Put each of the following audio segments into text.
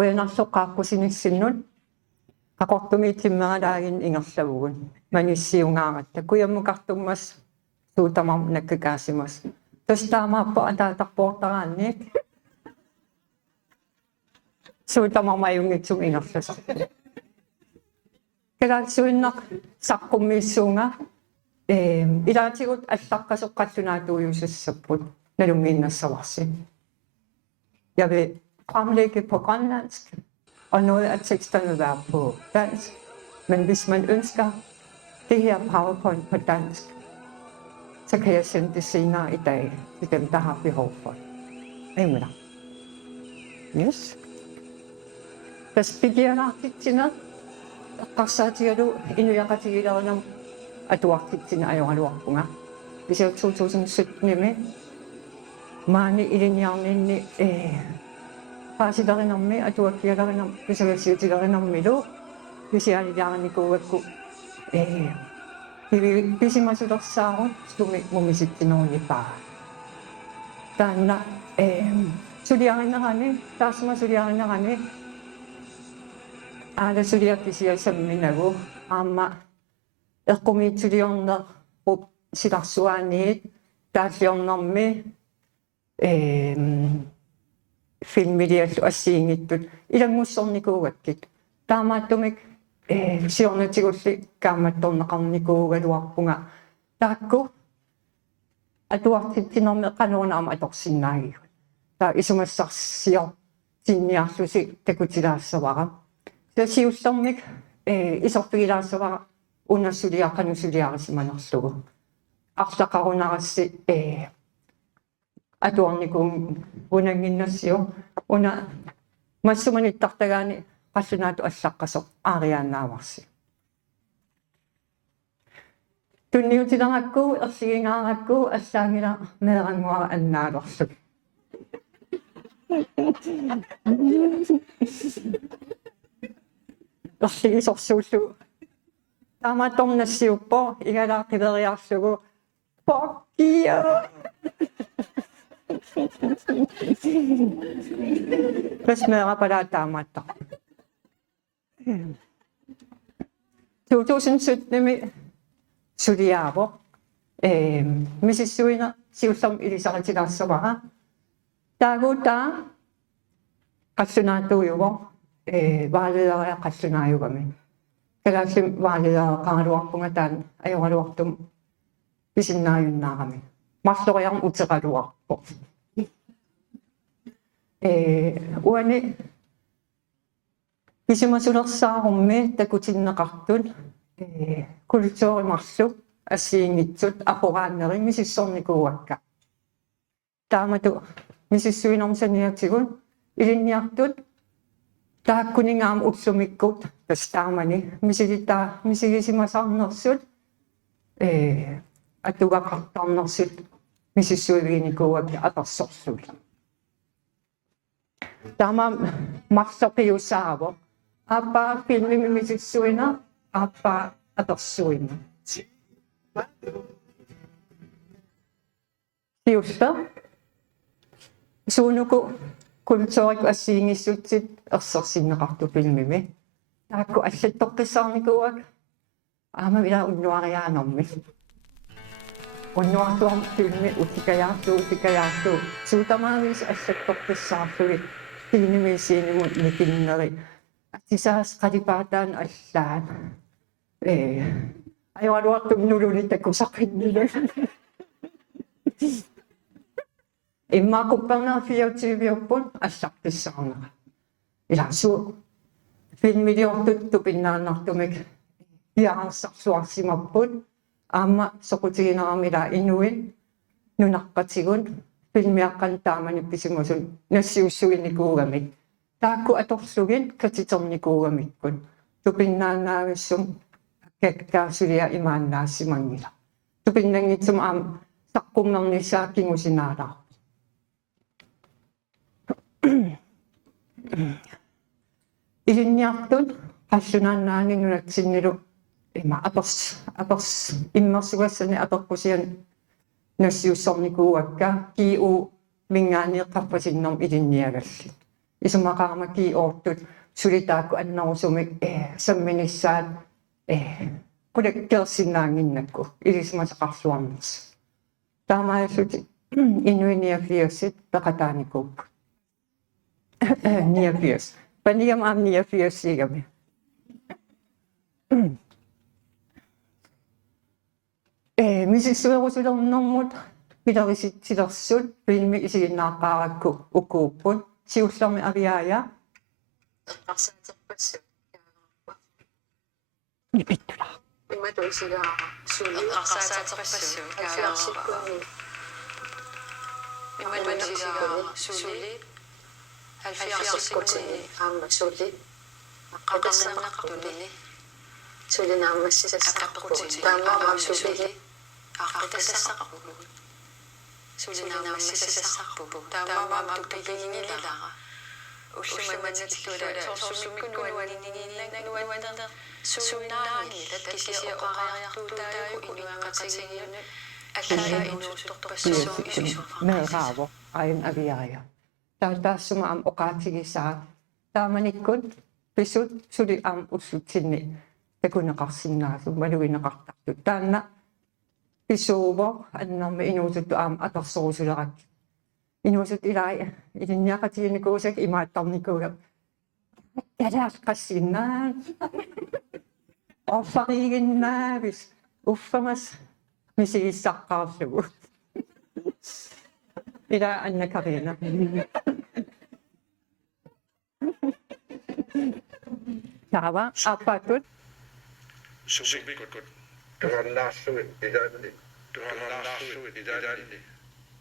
quyanarsoqqaaqqusinissinnun qaqortumiittimmeralaagin ingerlavugun manissiungaarat kuyammukartummas suutamam nakkakaasimas tostaamaappo ataatarpoortaraanniik suutamarmayungitsum ingerlasa kalaaksuinneq saqqummiissuunga ilaatigut allaqqasoqqallunaatuuyusassapпут nalungiinnassavарси. Jeg vil fremlægge på grønlandsk, og noget af teksterne vil være på dansk. Men hvis man ønsker det her PowerPoint på dansk, så kan jeg sende det senere i dag til dem, der har behov for det. Amen. Yes. Das pigiaraartitsina qarssaatigalu inuyaqatigilerenam atuartitsina ajoraluarpunga. Hvis jeg 2017 med maani iliniarninni paasilarinarmi atuakkialerinam pisagasiutilerinarmilu pisialiarnikuuakku pisimasulersaarun stumi mumisittinornipaa taanna suliarinnerani taasma suliarinnerani aala suliakkisiasamminagu aamma eqqumiitsuliornerrup silarsuaaniit taalliornermi filmiliallu assiingittut ilangussornikuugakkit taamaattumik siornatigulli kaammattorneqarnikuugaluarpunga taakku atuartittinormi qanuunaama atorsinnaagigut taa isumassarsior tinniarlusi takutilaassavara siullormik isorpigilaassavara unassuliaqanusuliarisimanerlugu арлақарунарасси атуарникуун унангиннассиу уна массуманиттартагаани қаллунаату аллаққасоқ аариаанааварси тунниутиларакку ерсигингааракку аллаангила меэрангуара аннаалорлук ерсигисорсууллу таамаатторнассиуппо игалааққивериарлугу fuck you Pesmera para taamata 2017 suliaavo misissuina siullam ilisaritilarsavara taaguta qallunaatuuyugo vaalidaria qallunaayugami kalaallim vaalidaa qaaluarpunga taan ajoraluartum pisinnaayunnaarami marloriarm uteqaluarpo uani pisimasulersaarummi takutinneqartut kultuurimarlu assiingitsut apuraanneri misissornikuuakka taamatu misissuinormsaniatigun ilinniartut taakkuningaam ullumikkut tastaamani misigisimasarnersut атугақартарнерсит мисиссуивигиникууак аперсорсуул тама марсоқиусааво аппа филмими мисиссуина аппа аперсуина тиуста суунуку культуурик ассиингиссутсит ерсерсиннеқарту филмими таакку аллаттоққиссаарникууак аама вила уннуариаанерми уннуартуарм филми утикаяарту суутамаавис аллаттоққиссаарлуги филмимисиинимут никиннери атисаас қалипаатаан аллаан ajorluartum nuluni takkusaqinnilu иммаақуппернер 24-ппут аллартиссаарнера илаасу филмилиортут тупиннааннартумик пиаарсарсуарсимаппут аама соқутигинерамила инуин нунаққатигун филмиаққан таамани писимусун нассиуссугинникуугамик таакку аторлугин катитерникуугамиккут тупиннаанаагиссум каккаасулиа имааннаассимангила тупиннангитсум аам саққуммернissaа кингусинаалаа илинниартут қаллунааннаани нунатсиннилу има аперс иммерсугассани аперпусиан нассиуссорникууакка киу мингааниэққарпасиннерм илинниагалли исумақармаки оортут сулитаакку аннерусумик самминissaат кулак керсиннаангиннакку илисмасеқарлуарнерс таамааллути инуиниафиерсит пеқатааникууппут 89 паниам 89 сигами мисиссуерусулернэрмут пилериситсилерсут пилми исигиннааққаракку укууппут сиуллерми авиая нипиттула иматуисигаа сули арсаатерпассу каалаарпаа иматуисигаа сули алфиарсиккутини аама сули аққақарнеқартуни сулинаамассисассаққутини таамаама сули аққақассаққутини сулинаамассисассаққуту таамаама туттигигинилара уллуманатиллула сорсумиккунуанинининнагнуаннер сулинааги кисиоқариартуутааюку инуақатигиуну аллаа инуутторторпассуу исусуарфаа меэрааво айн авиая таассума ам оқаатигисаа тааманиккут писут сули ам уссутсинни такунеқарсиннаасу малуинеқартарту таанна писууво аннарми инуутутту аам аторсорусулерат инуусут илай илинниақатигиникуусак имааттарникугап ялааққассиннаа оффаригиннаавис уффамас мисигиссаққаарлугу ила анна карина тава апатут субикут туаннаарлугит илаани туаннаарлугит илаани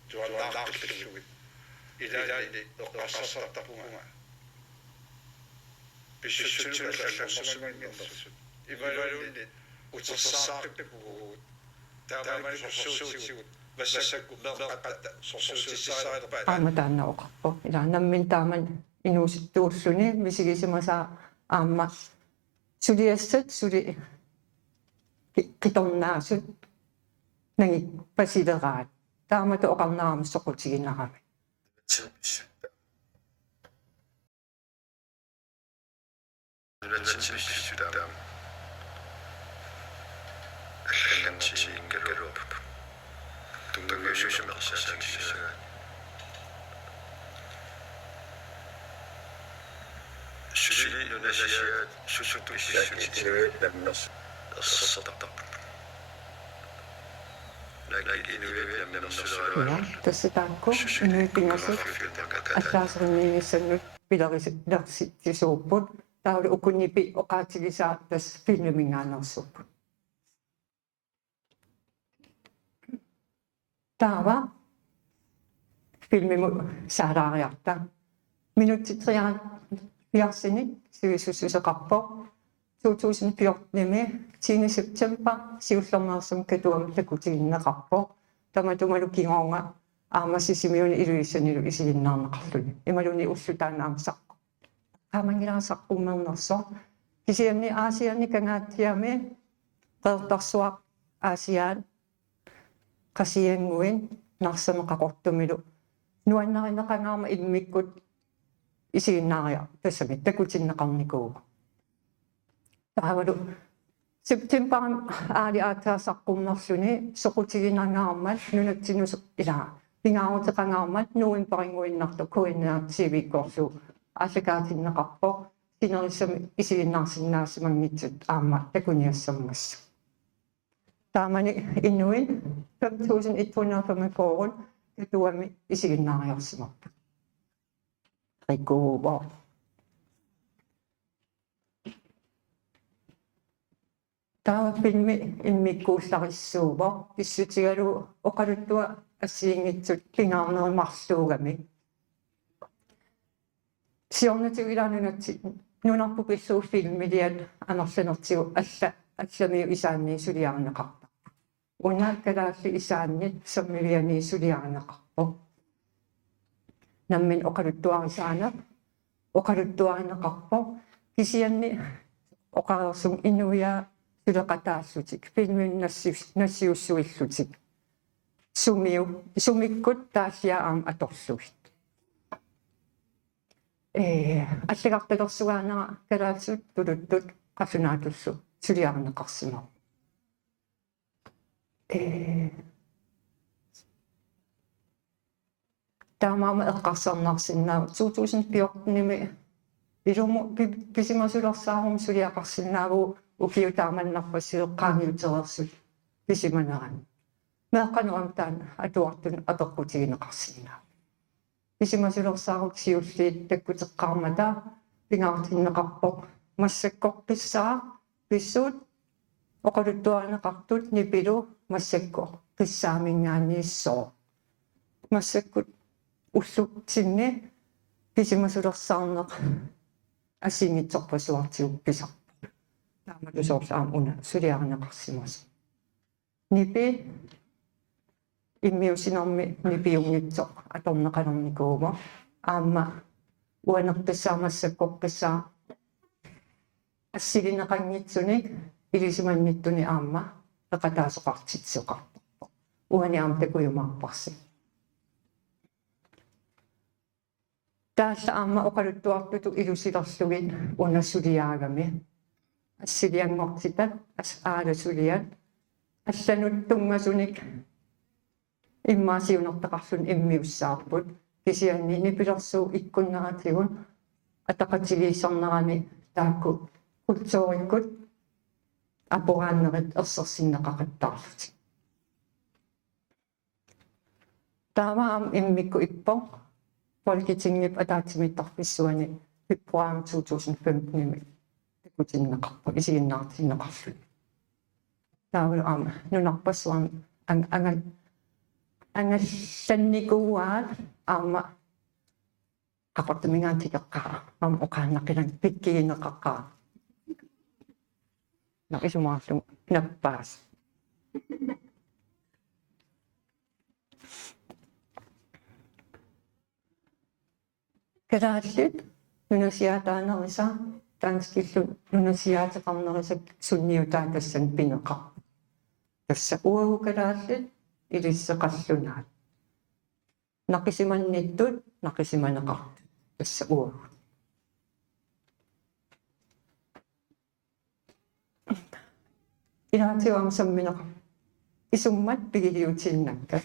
туаннаарлугит илаани оққассартарпунга писсутсуллаллассумагиннерсу ивалуни утсаартиппугу таамааллуссуутигут вассакку меққатта сорсуутиссаалерпаа ааматаанаоқарпо ила наммин тааман инууситтууллуни мисигисимасаа аама сулиассат сули қиторнаасут наги пасилераат таамату оқарнаарами соқутигиннарами Нэлчимшүтам алланчиингалуп тумгашушмерсасагисага шүшили юнашиа шүшутуиссутитигуит наммерс ассартартар лагигинуивиа наммерсулераа тассатаакку инуипингасут аллаасерниинissannут пилерисиллерситсууппут таулу укуннипи оқаатигисаа тас филмимингаанерсуппут таава филмиму саалаариарта минуттитриаан пиарсини сивисуссусеқарпо 2014 10 септембер сиуллернерсум катуам такутигиннеқарпо таматумалу кигоонга аамассисимиуни илуиссанилу исигиннаарнеқарлуни ималуни уллутаанаамсаққу аамангилаасаққуммернерсо кисианни аасианни кангаатсиами qeertarsuaq аасиаан qasianguin нарсамеқақортумилу нуаннаринеқангаарма иммиккут исигиннаариа тассами такутиннеқарникууга таавалу септембер аали аатаасаққуммерлуни соқутигинангаармат нунатсинус илаа пингаарутеқангаармат нуинпарингуиннарту куиннаартивиккорлу ааллакаатиннеқарпо синерissami исигиннаарсиннаасимангитсут аама такуниассаммасса таамани инуин 5145 катуами исигиннаариорсимарпу рикуубо таа филми иммиккууллариссуубо писсутигалу оқалуттуа ассиингитсут пингаарнеримарлуугами сиорнатигилаанунатси нунарпу писсуу филмилиат анерланертигу алламиу исаанни сулиарнеқарпа унааккалаалли исааннит саммилиани сулиарнеқарпо наммин оқалуттуарисаанақ оқалуттуарнеқарпо кисианни оқарерсум инуиа сулеқатаассутик филмин нассиуссуиллутик сумиккут тааллиаам аторлугит аллагарталерсугаанера калаассут тулуттут qassunaatullu suliarneqarsimaru таамаама эққарсарнаарсинаа 2014-ними илуму писимасулерсаарум сулиақарсинааву укиутааманнарпассиеққаангиутерерсут писиманеран меэққануам таана атуартун апеққутигинеқарсинаа писимасулерсаарут сиуллиит таккутеққармата пингаартиннеқарпоқ массаккоққиссаа писсуут оқалуттуарнеқартут нипилу массакко қиссаамингааннииссоо массаккут уллуттинни писимасулерсаарнеқ асингитсорпасуартигуп писар таамалусоорлаам уна сулиарнеқарсимас нипи иммиусинерми нипиунгитсоқ аторнеқалерникуума аама уанертассаамассаккоққиссаа ассилинеқангитсуник илисиманниттуни аама эқатаасоқартитсеқарпо уаниаам такуйумаарпарси таалла аама оқалуттуартуту илусилерлугин унассулиаагами ассилиангортитат ааласулиат алланут тунгасуник иммаасиунертақарлун иммиуссаарпут кисианни нипилерсуу иккуннератигун атақатилииссарнерами таакку культууриккут апорааннерит ерсерсиннеқақаттаарлути таамаам иммикку иппо Folketinget атаатимиттарписсуани фебруар 2015-ними такутиннеқарпа исигиннаартиннеқарлу таавал аама нунарпассуарн ангалланникууаат аама қақортамингаантикеққара аама оқааннақилан пиккигинеқаққара нақисумаарлу наппаас калааллит нунусиатаанериса таанскиллу нунусиаатеқарнерисак сунниутаатассан пинеқар тасса уагу калааллит илиссеқарлунаат нақисиманниттут нақисиманеқартут тасса уагу илаатиуам самминеқа исуммат пигилиутиннакка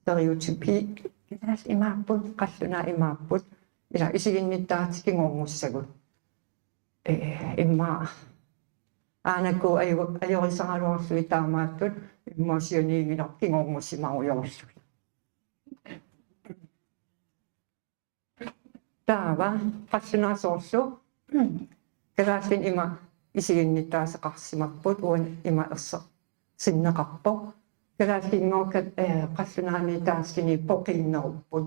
стереотипи калаал имааппут қаллунаа имааппут ila isiginnittaatikinguormussagут имма аанакку ajorisangaluarlui taamaattut immaasianiiginaq kinguormussimaruyorllu таава qassунааsoorlu калааллин има isiginnittaasеқарсимаппут уан има ерсо синнеқарпо калааллингоокат qassунаани тааскини поқиннеруппут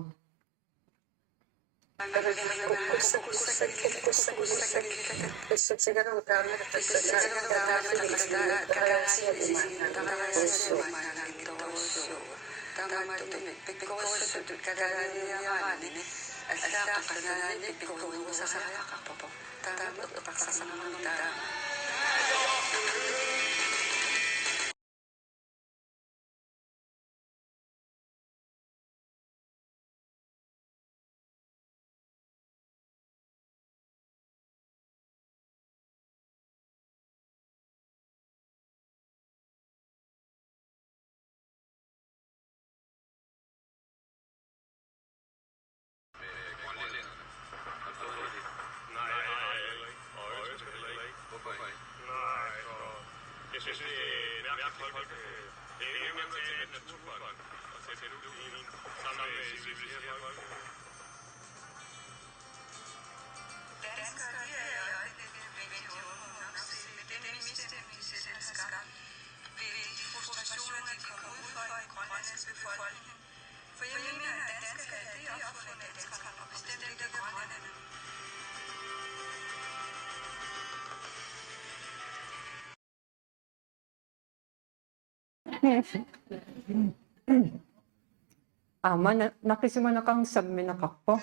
Jeg synes, det er mærkeligt folk. Det er ikke med til naturfolk og sætte ud i en sammen med civiliserede folk. Danskere, de er i øjeblikket vigtige ungdomstil med den mistemmelse, de selv har skabt. Ved de frustrationer, de kommer ud for i grønlandske befolkning. For jeg mener, at danskere er det opfundet af danskerne og bestemt ikke af grønlænderne. Ama nakisimanakang samminaqarpo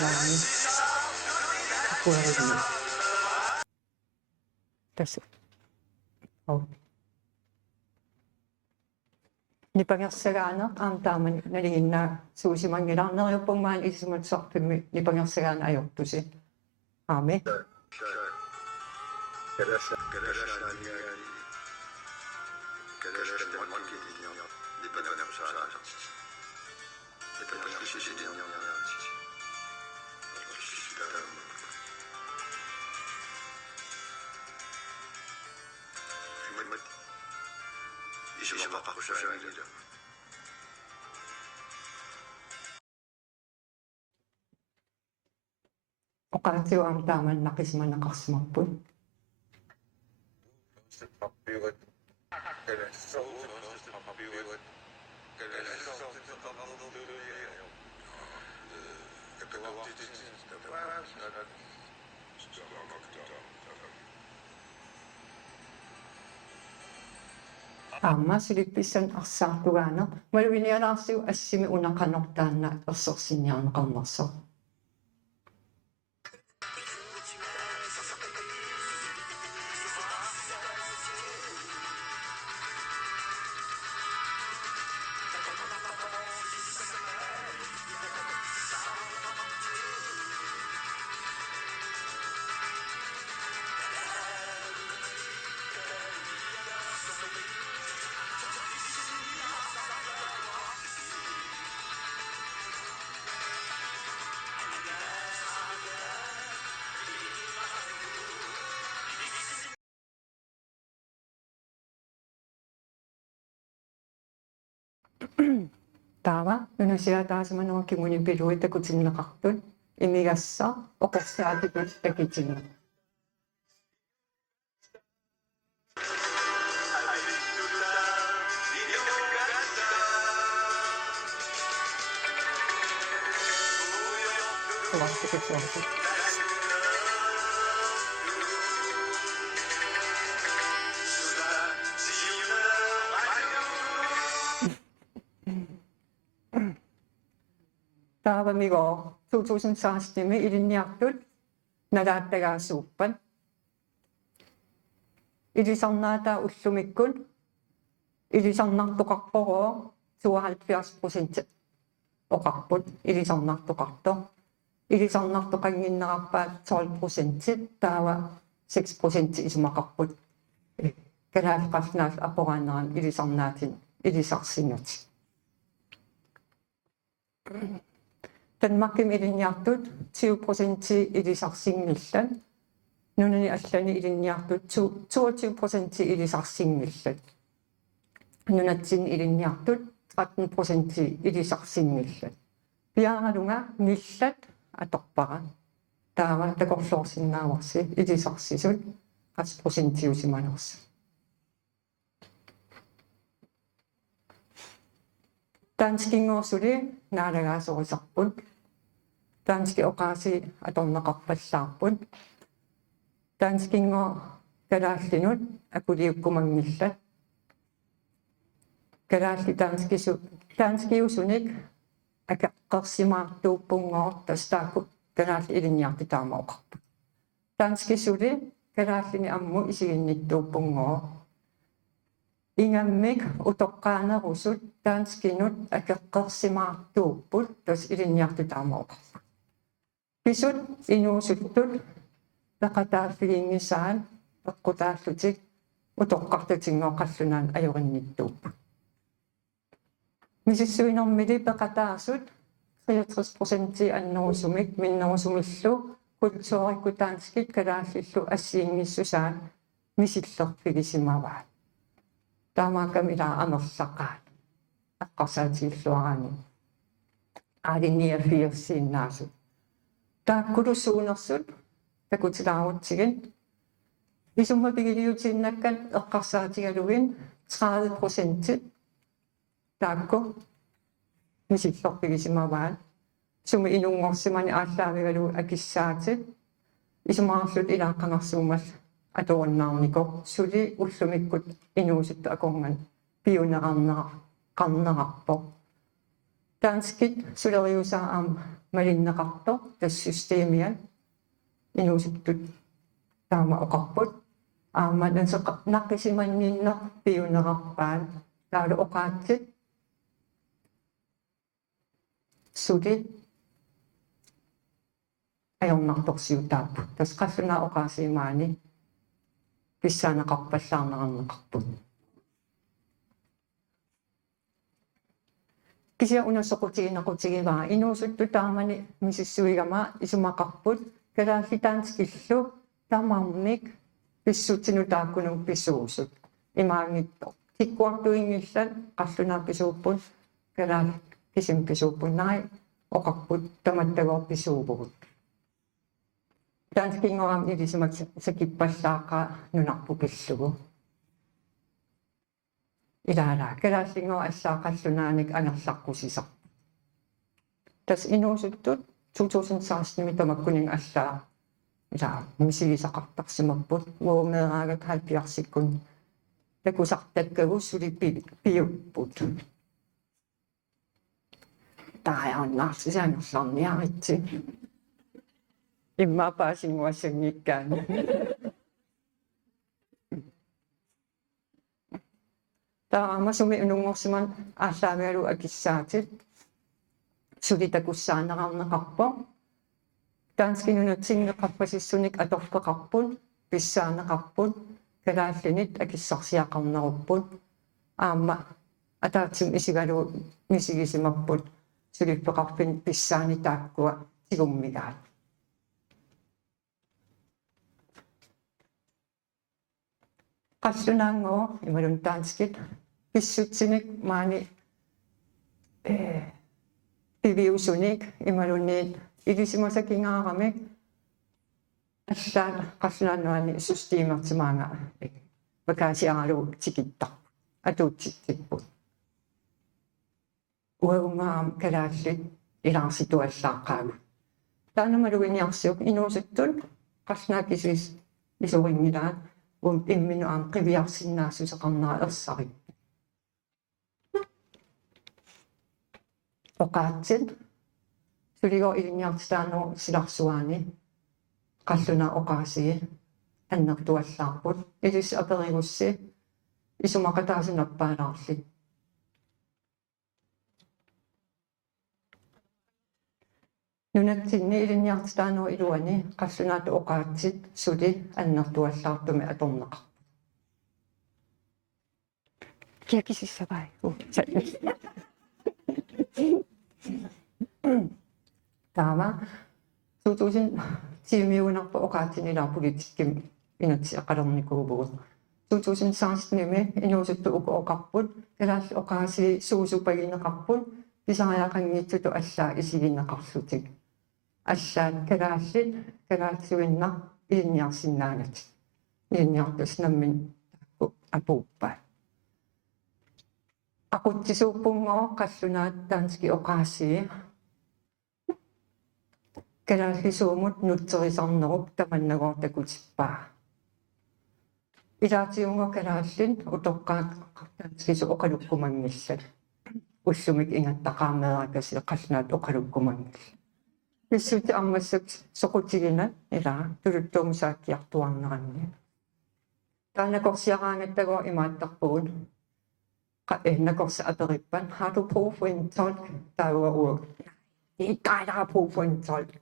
Dami. Aquarium. That's it. Oh. Ni pangarsagana ang taman nalingin na susiman nila na yung pangmaan isiman sa akin ni pangarsagana ayok to si Ame. O kasi ang taman nakisman nakasmapun. Ama silipisan aksa tuano. Malawin niya nasiw asimi unang kanoktan na asok sinya nakamasok. Tama, yun ang sila sa mga kimunin piluit at kutsin na kakton. Imigasa o kasi ati ko sa kitchen. Suwastik. Tawa tutusin sa astimi ilinyaktut nadatega supan. Ilisang nata usumikun. Ilisang naktukakpo ko 2,5% o kakpon. Ilisang naktukakto. Ilisang naktukangin nakapat 12% tawa 6% is makakpon. Kaya kas apokan na ilisang natin. Ilisak sinot. Den makim ilinyaktut 2% ilisak sinillan. Nunani aslani ilinyaktut 22% ilisak sinillan. Nunatsin ilinyaktut 13% ilisak sinillan. Piangalunga nillat atokparan. Tawa takorlorsin naawasi ilisak sisun 8% usimanos. Danski ngosuli naalagasokisarpun. Danski okasi atom nakakpassarpun. Danski ngo kalaallinut akuliukkumangillat. Kalaalli danski usunik akaqqersimaartuuppunngor tastaaku kalaalli ilinniarti taamaoqarput. Danski suli kalaallini ammu isiginnittuuppunngor Ingammik utoqqaanerusut tanskinut akeqqersimaartuupput tas ilinniartutaamooqarput. Pisut inuusuttut peqataaffigiingisaan peqqutaallutik utoqqartutinngooqallunaan ajorinniittuupput. Misissuinermili peqataarsut 63% annerusumik minnerusumillu kultuurikkutaanskit kalaallillu assiingissusaan misillerfigisimavaat. Taamakamilaa anerlaqaat aqqarsaatiilluaraani aaliniafiirsiinnaasut taakkulussuunersut takutilaarutigin isummapigiliutiinnakkan eqqarsaatigalugin 30% taakku misillerfigisimavaat sumi inungorsimani ааllaавигалу акиссааtit исумаарсут илааққангерсуумал атууннаарнико сули уллумиккут инуусутта акорнан пиунеқарнеқарнеқарпо таанскит сулериусааам малиннеқарто тассистемиа инуусуттут таама оқарпут аамалансеқ наққисиманниннер пиунеқарпаан таалу оқаатсит сули ajornartorsiutaappu tasqalluna oqaasimaani pissaanaqarpallaarneqarneqarput kisia unasoqutiginequtigivaa inuusuttu taamani misissuigama isumaqarput kalaallitaanskillu tamarnik pissutinu taakkunum pissuusut imaangitto tikkuartuingillan qallunaa pisuuppun kalaal kisim pisuuppunnai oqarput tamattagoor pisuupugut tanskingoram ilisimak sakippallaaqaa nunarpukillugu ilaala kalaallingo allaaqallunaanik anerlaqqusisaq tas inuusuttut 2016 tamakkuning allaa ila misigisaqartarsimapput uumeeraagat halpiarsikkun takusartakkagu sulipi piupput taajaannaarsisaannerlarniaritsi immaapaasinguassangikkaan taamasumi unungorsiman ааllaавигалу акиссааtit сулитакуссаанеқарнеқарпо таанскинунутсиннеқарпасиссуник аторпеқарпут писсаанеқарпут калааллинит акиссарсиақарнеруппут аама атаатсим исигалу мисигисимаппут сулиппеқарпин писсаани тааккуа тигуммигаат qassунаангоо ималун таанскит писсутсиник маани пивиусуник ималунниит илисимасакингаарамик аллаа qassунааннуани системертимаанга вакаасиаралу тикиттар атуутситсиппут уагунгаам калааллит илаарситуаллааққаагу таанамалугиниарсиук инуусуттун qassnaakисис исурингилаат иммину аам қивиарсиннаассусеқарнера ерсарит оқаатсит сулигоо илинниартитаанеру силарсуаани қаллуна оқаасии аннертуаллаарпут илис аперигусси исумақатаасинерпаалаарли нунатсинни илинниартитаанеру илуани қаллунаату оқаатсит сули аннертуаллаартуми аторнеқа киакисиссавай таама 2010 оқаатинилаа политикким инатси ақалерникуубугут 2016-ними инуусутту уку оқарпут калаалли оқааси суусупагинеқарпут писариақангитсуту аллаа исигинеқарлутик аллаат калааллит калаалсуинна илинниарсиннаанат илинниартус наммин апууппа aqutsisuuppunngoo qallunaat taanski oqaasii kalaалlisuumut nutserisarnerup tamannagoortakutippaa ilaatiungo kalaallin utoqqaat taanskisu oqalukkumangillat ussumik ingattaqaameerakasi qallunaat oqalukkumangilla pissuti ammassuk soqutigina ilaa tuluttuumisaakkiartuarneranni taanakorsiaraangattagoo imaattarpugut Nagorsa aperippan. Har du brug for en tolk? Der var ord. Det er ikke dig, der har brug for en tolk.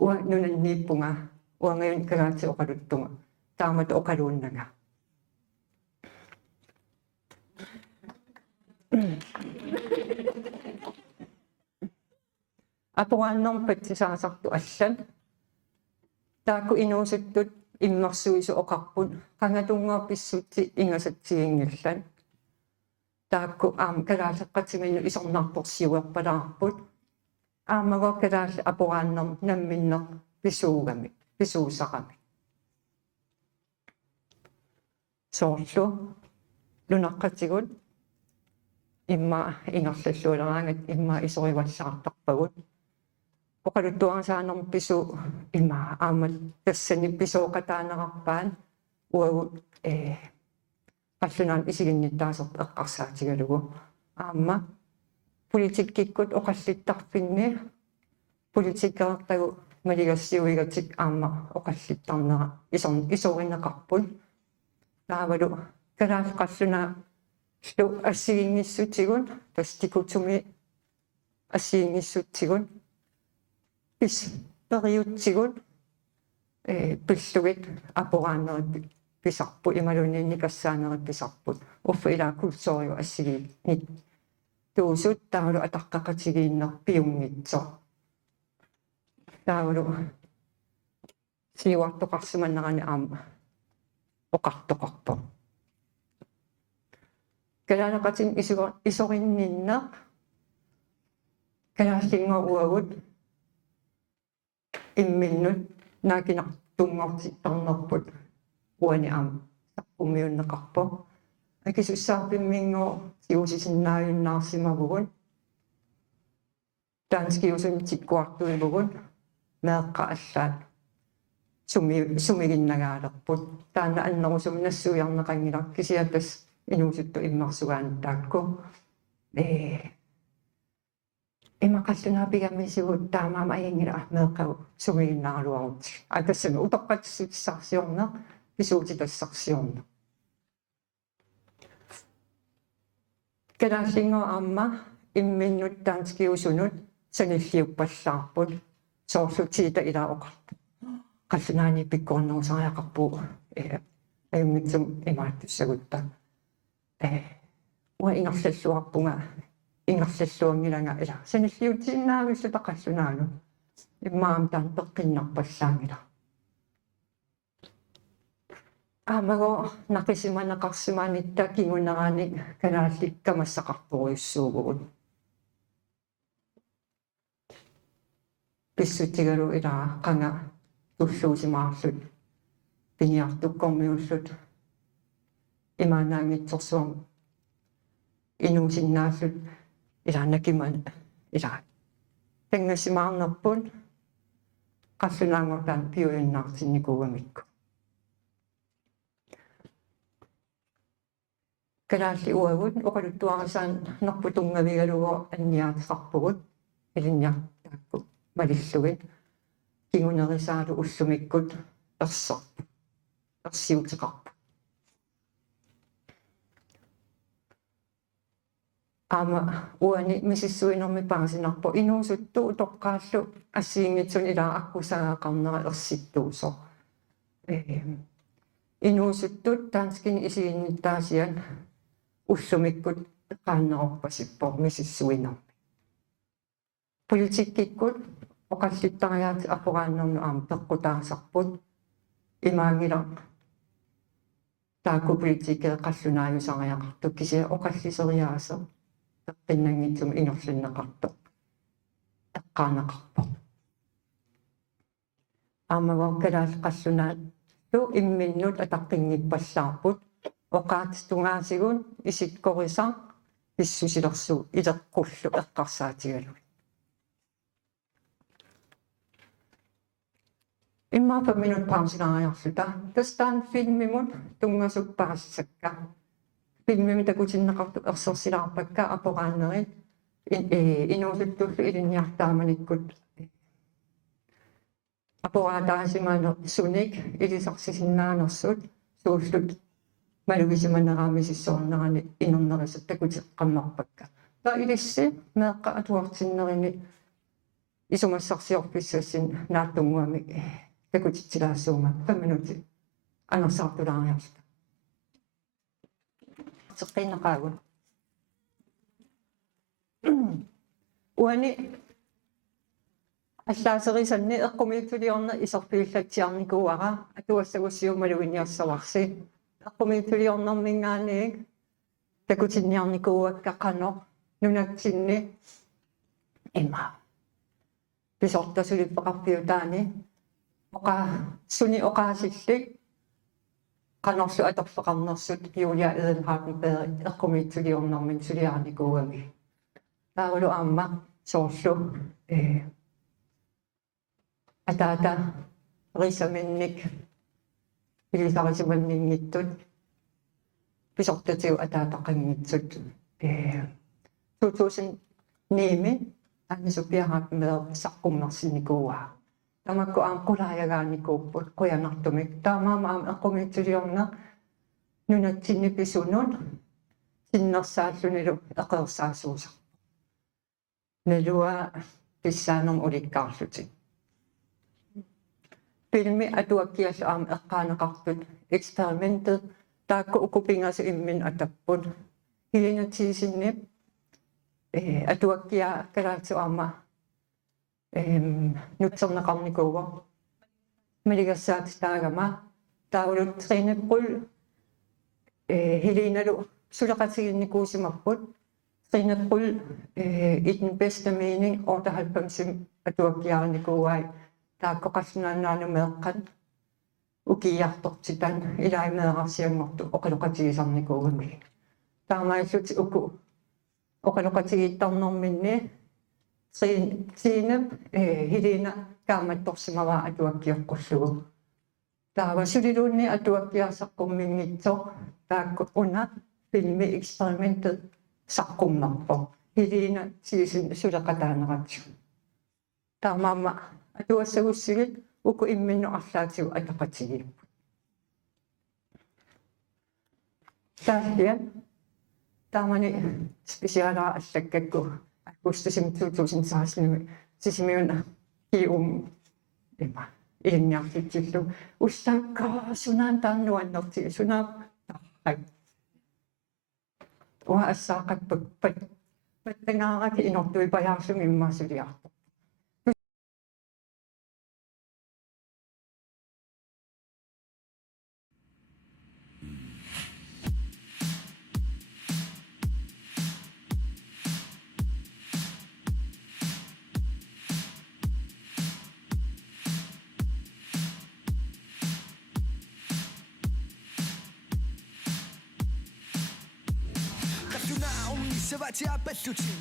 Nu er den nipunga. Ngayon ka lang sa okalutunga. Tama to okalun na nga. Apo anong patisasakto asyan. Tako inusuttut immersuisu okakpun. Kangatunga pissutti ingasatsiingillan. Tako kalasaqqatiminu isornartorsiuerpalaarput. Mago kalaas apo anong namminner pisuugami. Pisuusaqami. Soorlu lunaqqatigut imma ingerlalluuleraangat imma isorivallaartarpagut. Oqaluttuarsaanerm pisu imma aamat tassani pisuoqataanaqarpaan uagut qallunaam isiginnittaasert eqqarsaatigalugu aamma politikkikut oqallittarfinni politikertagu maligassiuigatik aamma oqallittarnera isorinneqarpun taavalu kalaas qallunaa lu assiingissutigun tastikutumi assiingissutigun periutsigun pillugit aporaannerit pisarpu imaluniinni kassaanerit pisarput uffa ilaa kulsoriu assigiit tuusut taavalu ataqqaqatigiinner piungitso taavalu siuartoqarsumannerani aamma oqartoqarpo kalaanaqatin isorinninneq kalaallingoruagut imminnut naakinartungortittarnerput uani aam saqqumiunneqarpo akisussaarpimmingo siusisinnaayunnaarsimavugun taanskiusun tikkuartuivugun meeqqa allaat sumiginnagaalerput taana annerusum nassuiarneqanngilaq kisiatas inusuttu immersugaanittaakku imaqallunaapigamisigut taamaama ayingila meeqqagu sumiginnaaruarut atassami utoqqatissutisarsiorneq pisuutitassarsiorneq kalaallingo aamma imminnut taanskiusunut sanilliuppallaarput soorlutiita ilaa oqarpu qallunaani pikkuornerusariaqarpu ayungitsum imaattussagutta ua ingerlalluarpunga ingerlalluangilanga ila sanilliutiinnaavillata qallunaanu immaam taan peqqinnarpallaangila aamago naqisimaneqarsimaanitta kinguneraani kanaallikkamassaqarporiussuugugut pissutigalu ilaa qanga tulluusimaarlut piniartukkormiullut imaanaangitsorsuam inuusinnaallut ilaanakiman ila tangassimaarnerpun qallunaangortaan piuyunnaartinnikuugamikku kalaalli uagut oqaluttuarasaan nerputungavigalugo anniaatiqarpugut ilinniartaakku malillugit kingunerisaalu ullumikkut ersiuteqarpu aama uani misissuinermi paasinarpo inuusuttu toqqaallu assiingitsun ilaa akkusagaaqarnera ersittuuso inuusuttut taanskini isiginnittaasian ullumikkut qaannerorpasippo misissuinermi politikkikkut oqallittariaati apporaannernu aama peqqutaasarput imaangila taakku politiikkeq qallunaayusariaqartuk kisia oqalliseriaase peqqinnangitsum inerlinneqartoq eqqaaneqarpoq aamago kalaal qallunaat tu imminnut ataqqinngippallaarput oqaatitungaasigun isitkkorisa pissusilersu ileqqullu eqqarsaatigalu immaapa minut pausinariarluta tastaan filmimun tungasuppaрассакка filmimi takutinneqartu ersersilaarpakka aporaannerit inuusuttullu ilinniartaamanikkut aporaataasimaano sunik ilisersisinnaanеrsut suullut малугисиманераамисиссорнерани инернерисат такутеққаммарпакка таилисси меэққа атуартиннерини исумассарсиорписсассин нааттунгуами такутитсилаассуунга 5 минути анерсаартулаариарта теққиннеқаагун уани аллаасерисанни эққумиутулиорна исерпиуллатсиарникууара атуассагуссиумалугиниассаварси эққумиутулиорнэрмингааник такутинниарникууаккақано нунатсинни има писортасулиппеқарпиутаани оқа суни оқаасиллик канорсу аторфеқарнерсут юлиа эденхаатенпери эққумиутулиорнэрмин сулиарникууами таавалу аама соорлу атаата рисаминник илисарисиманнингиттут писортатиу атаатаққангитсут 2009 анисупиараапмеэ саққуммерсинникууа тамакку аамқулааягаанникууппут қуянартумик таамаама аама эққумиутулиорна нунатсинни писунут синнерсааллунилу эқерсаасуусақ налуа писсаанерм уликкаарлутик filmi atuakkias am eqqaanеqartut eksperimentet taakku ukupingasu immin atapput hilinatiisinnip atuakkia kalaatsu aama nutserneqarnikuuva maligassaatistaagama taavulut trineqqul hilinalu suleqatiginnikuusimapput trineqqul i den bedste mening 98 atuakkiarnikuuai тааккоқарсунааннаanu меэққан укиярторситан илаимеэрарсиангорту оқалоқатигисарникуугами таамаиллути уку оқалоқатигиттарнэрминни сиинеп хилина тааматторсимава атуаккиоққуллугу таава сулилуунни атуаккиарсаққуммингитсо таакку уна фильми экспериментет саққуммарпо хилина сисин сулеқатаанератсу таамаама атуассагуссигит уку имминну арлаатигу атақатигип тааллиан таамани специалаа аллаккакку аккустусим 2016 сисимиуна киум има илинниартитсиллу уссааккаа сунаан тааннуаннерти сунаа тархай уа ассаақатпак паттангаараки инортуи паяарлуми иммаасулиарта Tiapallutin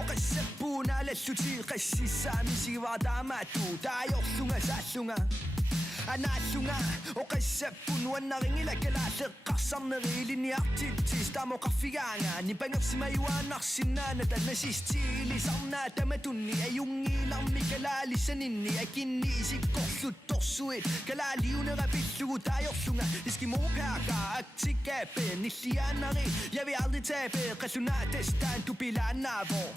oqassappuuna alalluti qassissaami sigivaataamaattu taajorlunga saallunga anaallunga oqassappun wannaringila kalaalleqqarsarneriiliniartitsis taamoqarfigaanga nipangersimaiuaannarsinnaana tannasistiilisarnaa tamatunni ajungiilarmi kalaalisaninni akinni isikkorluttorsuit kalaaliunerapillugu taajorlunga iskimoperka aktikaape nilliaannari jeg vil aldrig tabe resultattestaan du bilaannaavor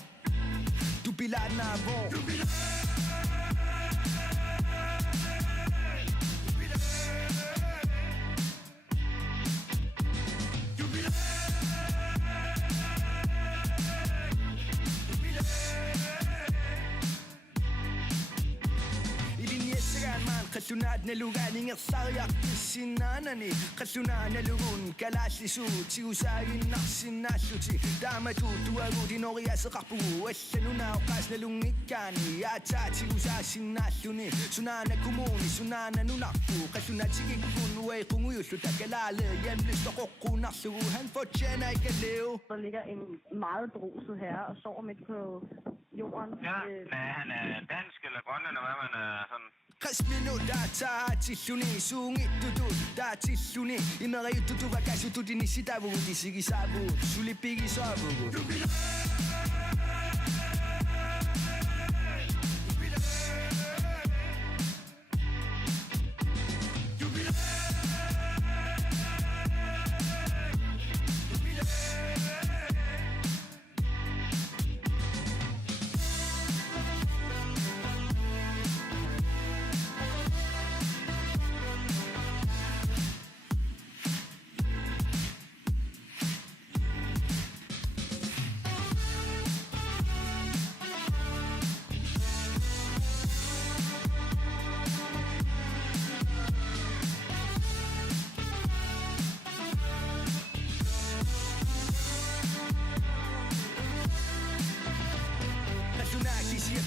qallunaat nalugaaningерлariartissinnaanani qallunaa nalugun kalaallisuut tigusaagиннарсиннааллути таамату туагуудинориасеқарпугу алланунаа оqaas налунгиккаани яатаа тигусаассиннааллуни сунаана кумууни сунаана нунарпу qallunatigikкун уэқунгуйуллу такалаале ямлистоқоққунарлугу han fortjener ikke at leve. Der ligger en meget beruset herre og sover midt på jorden. Ja, han er dansk eller grønland, eller hvad man er sådan. 60 minutter taatilluni suungittutut taatilluni imeriututu vakasututini sitavugu tisigisavu sulipigisoavugu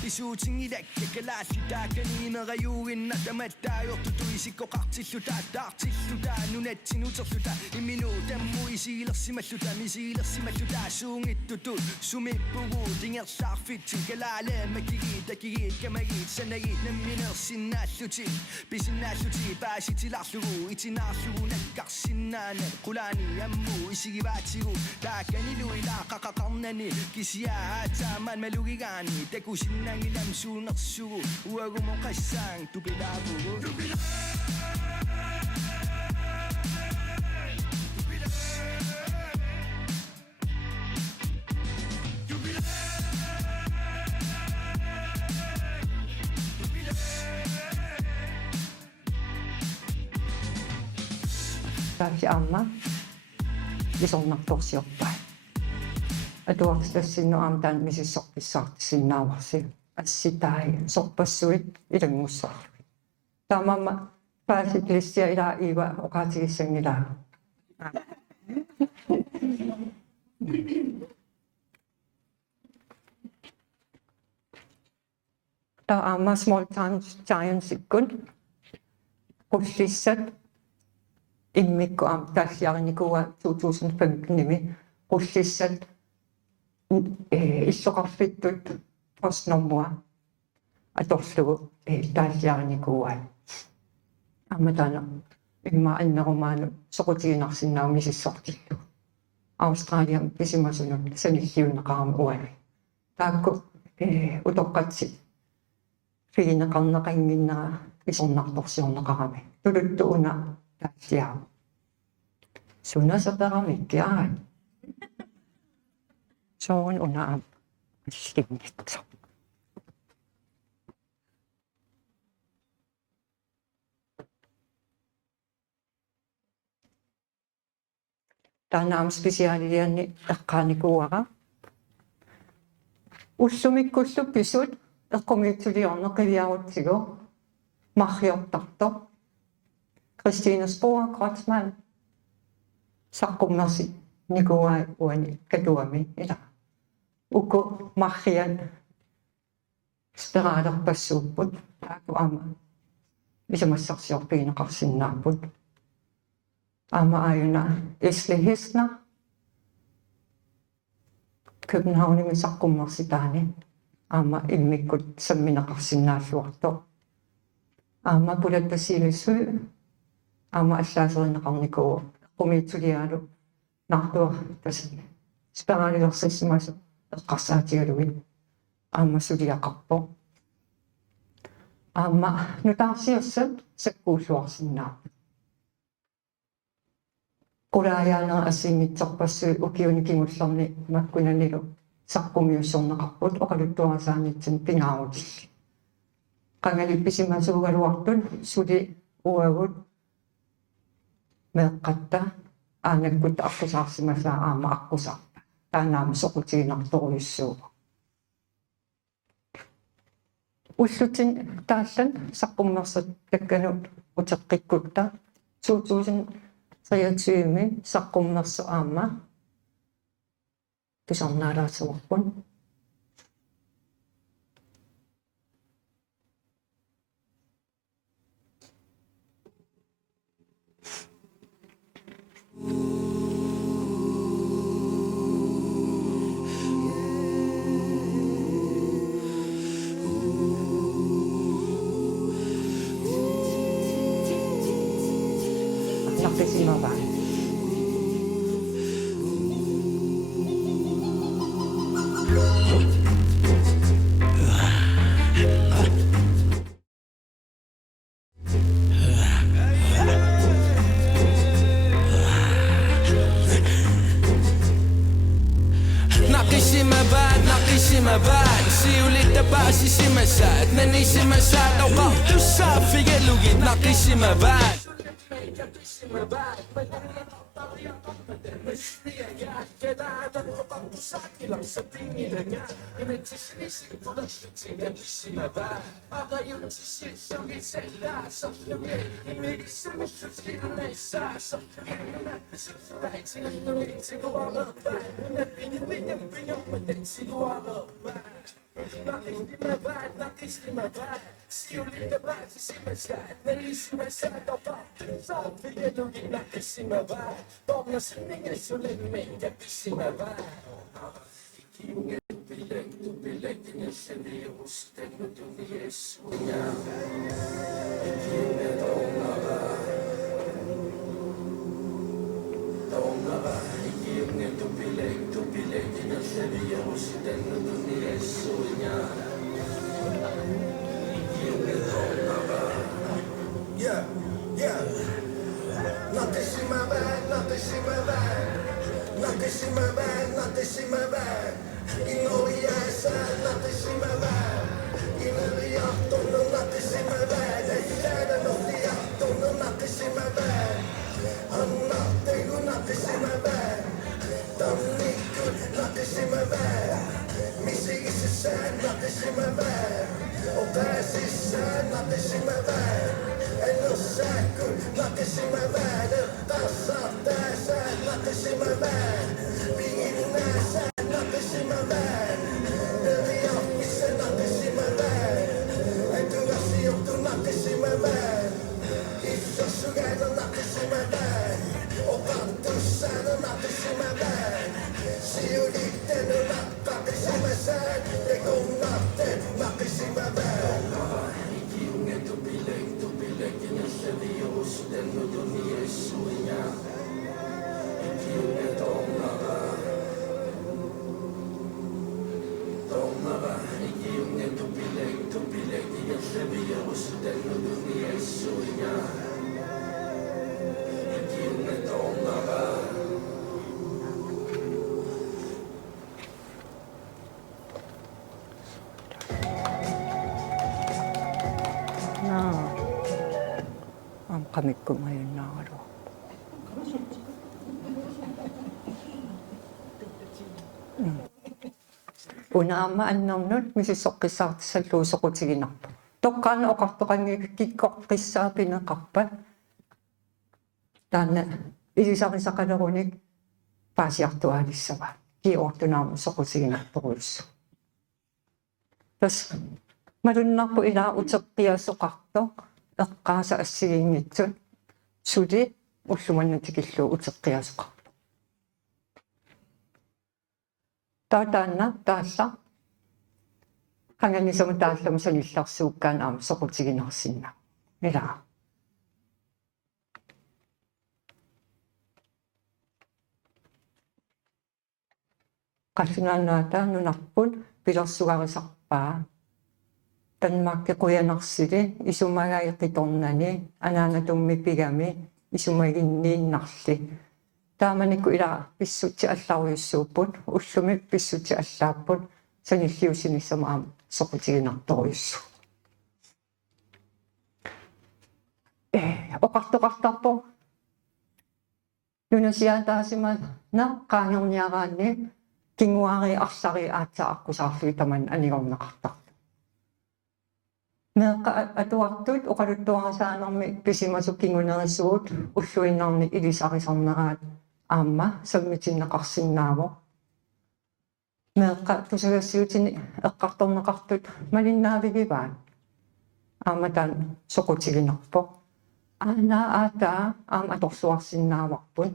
исуутингилакка калааллутааккани имераюуинна таматтаажортуту исиккоқартиллута таартиллута нунатсинутерлута иммину тамму исигилерсималлута мисигилерсималлута суунгиттуту сумиппугу тингерлаарфитсин калаалаамаккигит такигит камагит санагит намминерсиннааллути писиннааллути пааситиларлугу итинаарлугу наккарсиннаана qulaani ammu isigivaatsigu taakkanilui laaqaqaqarnani kisiaataamaan malugigaani takusinnangilamsuunersugu uagumo qassaang tupilaavugu Taasi amma isornartorsiorpaa atuartassinnu aamtaan misissorpissaartissinnaavарси асситаи сорпассуит илангуссарлуи таамамма паасиклиссиа илаа ива оқаатигиссангилаа таама small time giants иккун qullissat иммикку аам тааллиарникуа 2015-ними qullissat иллоқарфиттут постнормуа аторлугу тааллиарникуа аматана имма аннерумаану соқутигинарсиннау мисиссортиллу Australian писимасунут саниллиунеқарами уани таакку утоққатси фигинеқарнеқангиннера исорнарторсиорнеқарами тулуттууна тааллиаа сунасаперамиккиаа соон унаа аллигнитсо танаам специалианни эққааникууара уллумиккуллу писут эққумиутсулиорнеқивиарутсигу марриортарто Christine Spohr Grotsman саққуммерси никуай уани катуами ила уку марриан спираалерпассууппут таакуама исамассарсиорпигинеқарсиннааппут аама аюна Эсли Хеснер Københavnими саққуммерситаани аама иммиккут самминеқарсиннааллуарто аама пулат пасилиссуи аама аллаасеринеқарникуу qumitsулиаалу нартуа тас спираалерсиссимасу эққарсаатигалуи аама сулиақарпо аама нутаарсиассат саккууллуарсиннаа qulaajaaner ассингитсорпассуи укиуникигуллерни маккунанилу саққумиуссорнеқарпут оқалуттуарасаанитсин пингаарутилли qangalippisimasuugaluartut suli uagut meeqqatta aanakkut аққусаарсимасаа аама аққусарпа таанаама соқутигинарторуйуссууга уллутин тааллан саққуммерсат такканут утеққиккутта 2023-ми саққуммерсу аама тусарнаалаасуарпун Nartesimavan. Naqissimabad siulittapaasissimassaat nanissimassaat awqartussaa figalugit naqissimabad Yeah, yeah. Nothing in my bag, nothing in my bag. Nothing in my bag, nothing in my bag. You know the outside, nothing in my bag. You know the don't know nothing in my bag. They said I know the don't know nothing in my bag. I'm nothing, nothing in my bag. Don't need good, nothing in my bag. Me see it's sad, nothing in my bag. Oh, that's is sad, nothing in my bag. Ain't no sad, good, nothing in my bag. That's up, that's sad, nothing in my bag. Being nice, sad, nothing in my bag. Very officer, nothing in my bag. I do not see you, do nothing in my bag. It's just you guys, nothing in my bag. Oh, but to sad, nothing in my bag. See you eating, nothing in my side. They go nothing, nothing in my bag. Na ang kamit ko ngayon na araw. Unaamaan ng nun, misisok sa luso ko siginak. Tokan o kaktokan kikok kisa pinakapan. Dana, isisakin sa kanaronik, pasi aktualis sa ba. Kiokto naman sa kusiginak tulos. Tapos, meron na po inausap kaya sa kakto, kasa asigin ito. Sudi, usluman ng tikislo, usap kaya sa kakto. Tatana, tasa. Hanggang ni sa matasa mo sa nislaksukan am sa kusigin ako sina. Mira. Kasi nga nata, nung nakpun, pinagsuga ko sa pa. Tanmak kuya naksiri, isumagay kitong nani, anana tumipigami, isumagin ni naksi. Tama ni ko ila, pisut si asaw yung supon, usumip pisut si asapon, sa nisiyo sinisamaam sa kusigin ng toys. O kakto-kakto po. Yun ang siya si man, na kanyang niya kani, kingwari aksari at sa ako sa akitaman anigaw nakaktak. Atuwaktut o kaluto nga sa nang may pisimasukingon na suot, usuin nang ni ilisaki sa mga ama, sa mitsin nakaksin na mo. Mereka tu saya siutin kartong nakartut malinabi giban. Amatan sokotsigin po. Ana ata atoksuasin na wakpun.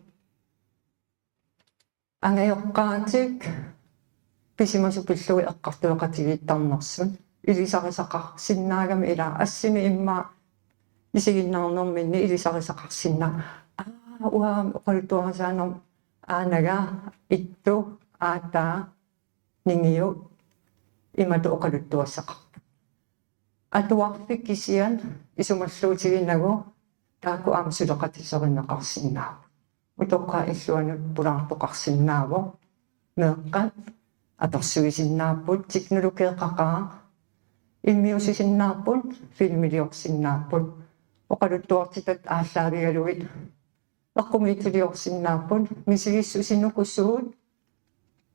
Ang ayok kantik pisimasupilso kartong katigitang nasun. Ilisaki sa kaksin na gam ila asin imma isigin na namin ni ilisaki sa kaksin na. Kalito nga sa nang anaga ito ata ningiyo imato o kaluto sa kakto. At wakti kisiyan, isumaslo siya nago, tako ang sulakat sa kanya kaksinaw. Ito ka isuan purang to kaksinaw, merkat, at ang suwisin napon, siknulukil kaka, imiyo sisin napon, filmiliyok sin napon, o kaluto at sitat asari aluit. Ako mituliyok sin napon, misilis sinukusud,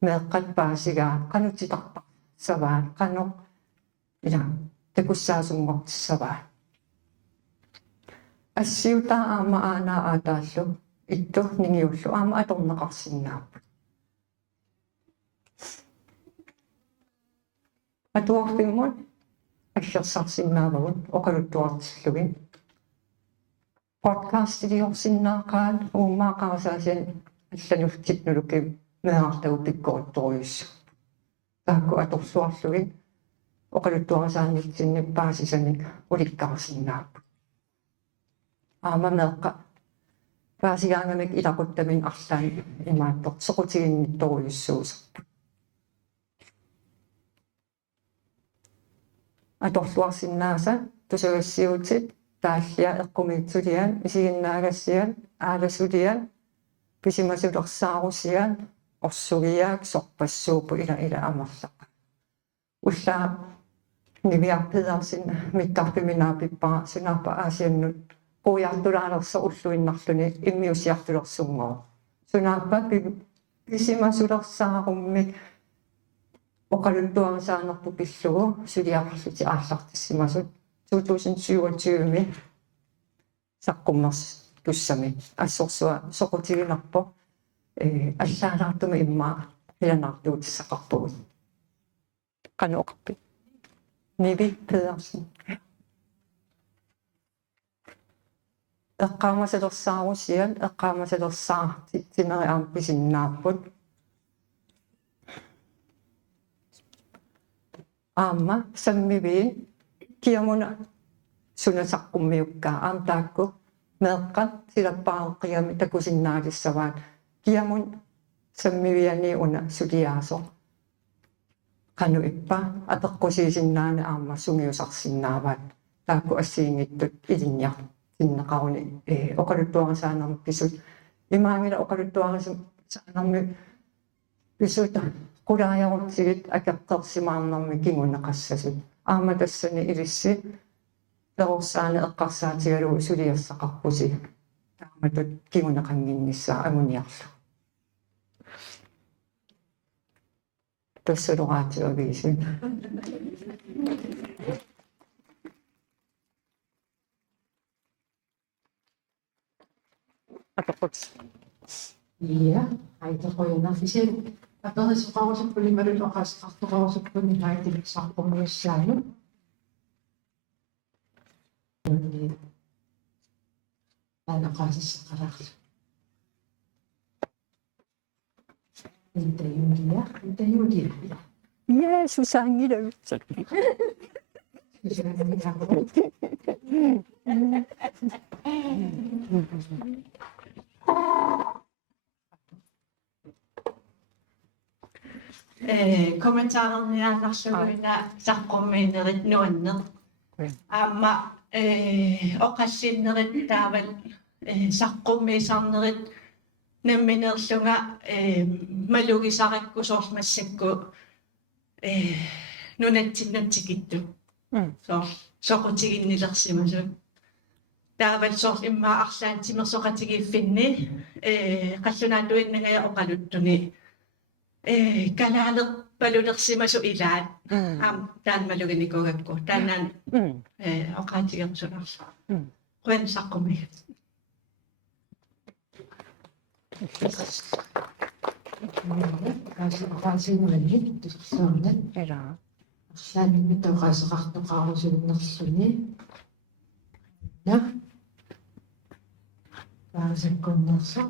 merkat pa siya, kanot sitakpak sa bahan, kanok, tekus sa sumok sa bahan. Asiw ta ama ana ataso, ito ningyuso, ama atong nakasinap. атуарфиммут аллерсарсиннаавагун оқалуттуартиллугин подкастилиорсиннаақаат уумаақарасаасиан аллануфтикнулуки меартагу пиккорутторуйуссу таакку аторсуарлугин оқалуттуарасааннитсинни паасисаник уликкарсиннааппу аамамеэққа паасигаангамик илақуттамин арлаан имааттор соқутигиннитторуйуссуусарпу аторлуарсиннааса тусагассиутит тааллиа эққумиитсулиан исигиннаагассиан ааласулиан писимасулерсаарусиан орсугиаак сорпассуупу ила амерлаqa уллаа нивиарпидарсина миккарпиминаапиппара сунаарпа аасианнут пуяартулаалерса уллуиннарлуни иммиусиартулерсунгоо сунаарпа писимасулерсааруммик оқалуттуарсаанерпу пиллугу сулиақарлути ааллартиссимасут 2027-ми саққуммерс туссами ассорсуа соқутигинарпо аллаалаартума иммаа хиланартуутиссақарпугут канооқарпи ниви педерсен эққаамасалерсаарусиан эққаамасалерсаартитсинериаам писиннааппут аама саммивиин киамуна сунасаққуммиуккаа аамтаакку меэққат силаппааққиами такусиннаалиссаваат киамун саммивиани уна сулиаасо кану иппа атеққусиисиннаана аама сунгиусарсиннааваат таакку ассиингиттут илинниар синнеқаруни оқалуттуарасаанерми писут имаангила оқалуттуарасу саанерми писута qulaajarutsigit akaqqersimaarnermi kinguneqassasut aama tassani ilissi perorsaana eqqarsaatigalu suliassaqarpusi taamatut kinguneqanginnissaa amuniarlu tassaloraatiagiisin атоқут Ja, aitoqoyunarfisik aperisuqarusupпуни малулоqassaqartoqarusupпуни haitiliksaarpumuissaanu анақаасиссақараарlu интаюлия Susaangilautsat kommentarerniaanarluguina saqqummiinerit nuanner aamma oqassinnerit taaval saqqummiisarnerit namminerlunga malugisarikkusoormassakku nunatsinnatikittu soqutiginnilersimasut taaval soor imma arlaantimersoqatigiiffinni qallunaatuinnagaya oqaluttuni kalaaler palulersimasu ilaat taan maluginikugakku taanaan oqaatigersunarsa quen saqqumi kaasinuanni tussaarnat era арлааниммитоqaasеqartoqaarusulunnerluni на kaasakkunnersa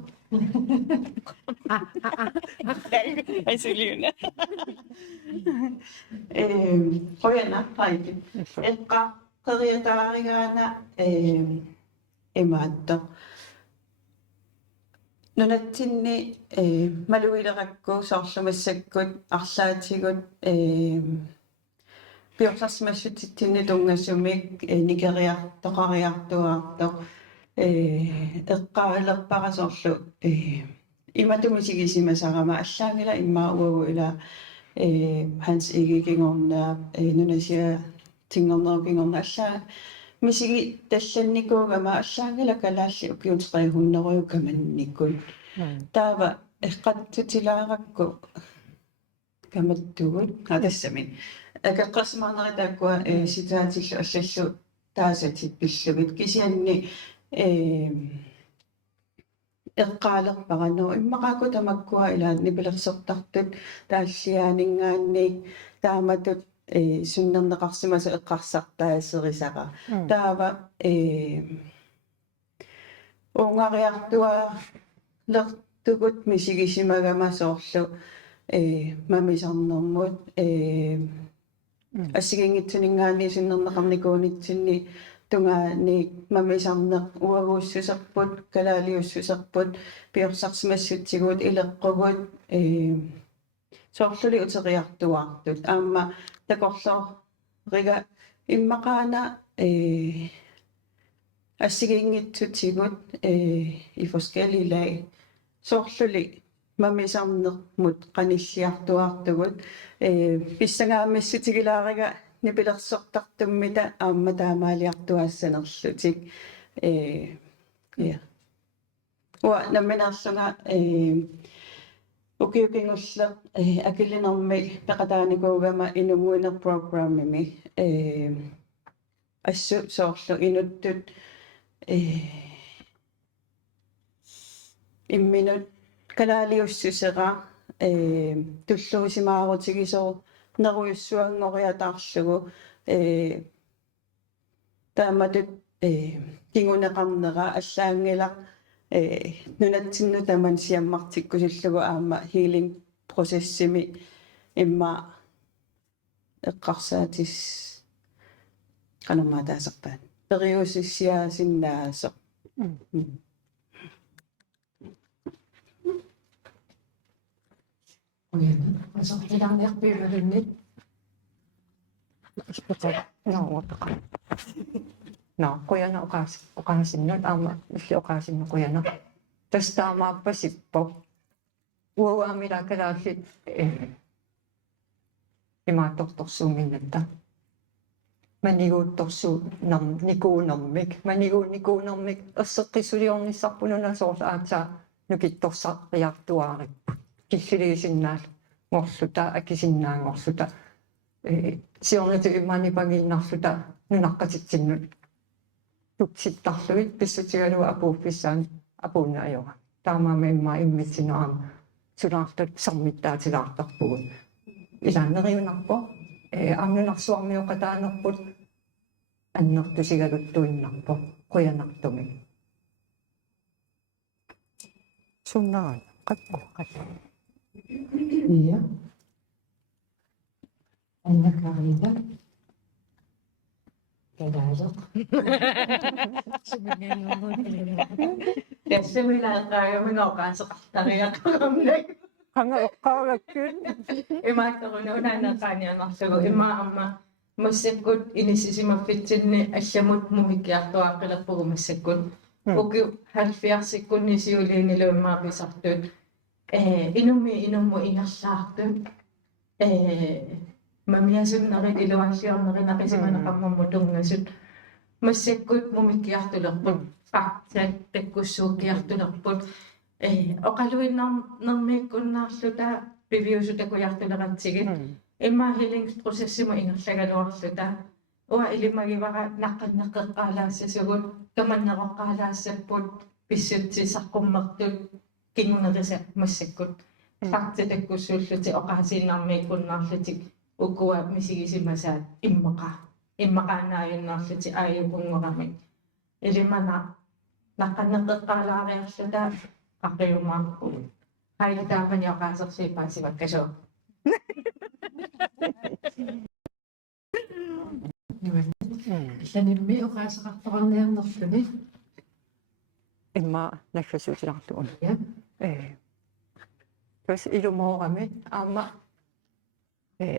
Aisuluna. Qoyana paiti. Eqqa qeriataarigaana imaatto. Nunatsinni maluilerakku soorlumassakkut arlaatigut piorsarsmassutittinni tungassumik nikeriartoqariartuaartoq eqqaalerparasorlu imatumisigisimasarama allaangila immauagu ila hans igigingornaa nunasia tingornerukingorna allaa misigi tallannikuugama allaangila kalaalli ukiuteqihunneruyu kamannikkut taava eqqattutilaaqakku kamattugut hadassami akaqqasmaarneritaakua sitaatillu allallu taasatit pillugit kisianni eqqaalerparanu immaqaku tamakkua ila nipilersertartut taalliaaningaanniik taamatut sunnerneqarsimasa eqqarsartaaserisara taava uungariartua lertukut misigisimagamasoorlu mamisarnermut ассигингитсунингаани синнернеқарникуунитсинни тунгаани мамисарнеқ уагууссусерпут калаалиуссусерпут пиорсарсимассутсигуут илеққугут соорлули утериартуартут аама такорлоо рига иммақаана ассигингитсутсигут i forskellige lag соорлули мамисарнермут qanilliartuartugut писсангаамиссутигилаарига нипилерсортартуммита аама таамаалиартуаассанерлутик я уа намминарлунга укиукингулле акилинерми пеқатааникуугама инугуинер программими ассу соорлу инуттут имминут калаалиуссусера туллуусимаарутигисоо неруйуссуангориатаарлугу тааматут кингунеқарнера аллаангила нунатсинну таман сиаммартиккусиллугу аама healing процессими имма эққарсаатис канамаатаасерпаат периусиссиаасиннаасо асорлилаарниарпиулериннит куяна уqaасиннут аама илли уqaасинну куяна тастаамааппасиппо уауаамила калааллит имаатторторсууминнатта манигуутторсуу никуунэрмик манигуунникуунэрмик ерсеққиссулиорниссарпунуна соорла аатаа нукитторсариартуаариппут киллилисиннаал ngoрлута акисиннаангорлута сиорнати иммани пагииннарлута нунаққатитсиннут тукситтарлуит писсутигалуа апууффиссаан апууннаайора таамаама имма иммитсинаама сулаартут сармиттаатилаартарпугут илааннериунарпо амнунарсуармиоқатаанерпут аннертусигалуттуиннарпо қуянартуми суннаа qattu iya аннакарида калаалеқ тассамилаақаамингоқаасеқартариаққамнак ханга эққаагаккуут имааттарунунаанеқаанианарлугу имаама массаккут инисисимаффитсинни алламут мумиккиартуааққилерпугу массаккут уки 70 секунни сиулиинилуиммааписартут инумми ингерлаартут мамиасуннери илуаллиорнеринақисиманеқармамму тунгасут массаккут мумиккиартулерпут фактат таккуссууккиартулерпут оқалуиннарнэрмииккуннаарлута пивиусутакуяартулератсигит имма хилингспроцессиму ингерлагалуарлута уа илимагивара наққаннеққеққаалаассасугут каманнеқоққаалаассаппут писсутсисаққуммертут кингунериса массаккут фактатаккуссууллути оқаасииннармииккуннаарлутик уккуа мисигисимасаат иммақаанааюннаарлути ааюкунгорамик илимана наққаннеққеққаалаариарлута ақиумаарпу хайлатаавани оқаасерсиипаасиваккасоо ланимми оqaасеқартоқарниарнерлүни имма наггасуутилартуун я тос илумоорами аама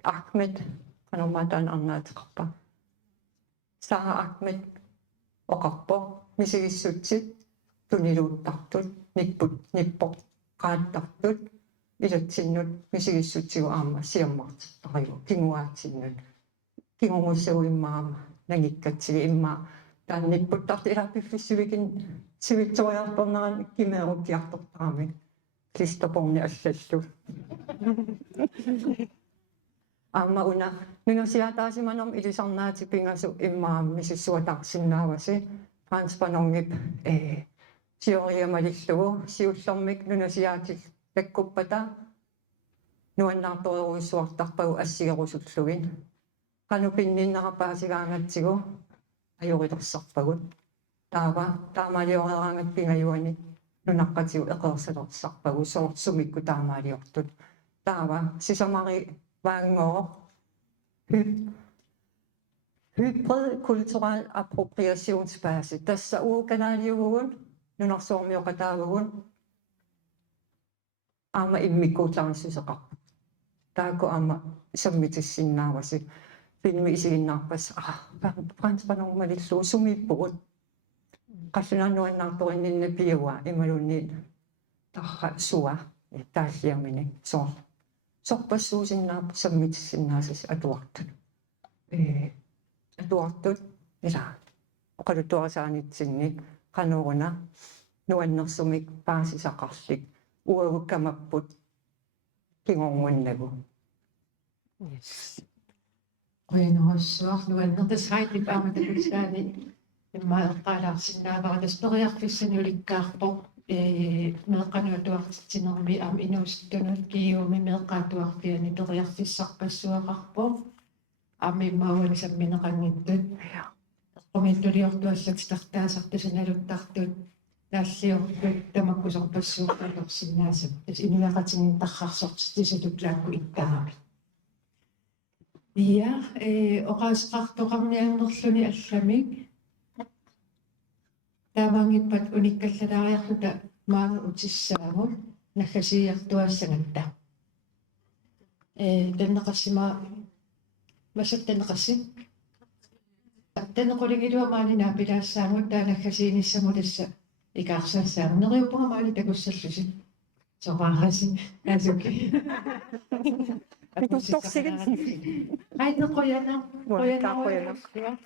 ахмед каноматан арнаатеқарпа саа ахмед оқарпо мисигиссутсит тунилууттартут ниппоқ qaаттартут илатсиннут мисигиссутсигу аама сиаммартартариу кингуаатсиннут кингумуссагу иммаама нагиккатсиги имма таанниппуттарти илаппиффиссуикин сивитсориарторнеран кимееруккиартортарами кристопорни аллаллу аама уна нунасиатаасиманерм илисарнаати пингасу иммаам мисиссуатарсиннааваси франс паноргип сиориамалиллугу сиуллэрмик нунасиаатил таккуппата нуаннаарториуиссуартарпагу ассигерусуллугин канупинниннерапаасигаангатсигу ajorilersarpagut taava taamaalioreraangat pingayuani nunaqqitiu eqersalерсарпагу soortsumikku taamaaliortut taava sisamari vaangoo hybrid kulturel appropriationsbase tassa uukanaaliugun nunarsoormioqataagugun aama immikkuutlarissuseqarpu taakku aama sammitissinnaavasi filmi isiginnaarpas Frans panormalilluu sumippugut qassunaannuannaartorinninna piua imalunni tarra sua taalliamini sorpassuusinnaap sammitissinnaasas atuartut atuartut ila oqalutuarisaanitsinni qanuuruna nuannersumik paasisaqarlik uagukkamapput kingornguannagu Qoyanerussuar nuannertashaitip aamatakusaani immaeqqaalaarsinnaavaratas periarfissani ulikkaarpoq meeqqanuatuartitsinermi aam inuustuttunut kiiuumi meeqqaatuarpiani periarfissarpassuaqarpoq aami immaauani sammineqangittut qomittuliortuallak tartaasartusanaluttartut naalliortut tamakkusorpassuuqqalorsinnaasap tas inuaqatingin tarrarsortitisatut laakku ittaami Ja, oqaasqartoqarniannerluni allamik taavangippat unikkallalariarluta maaga utissaagu naggasiiartuassagatta tanneqassima masattanneqassit tannequligilua maalinaa pilaassaagut taanaggasiinissamulassa ikaarsaassaag neriuppuga maali takussallusi soqaarasi asuki Pituttorsigit. Ai, no qoyana. Qoyana.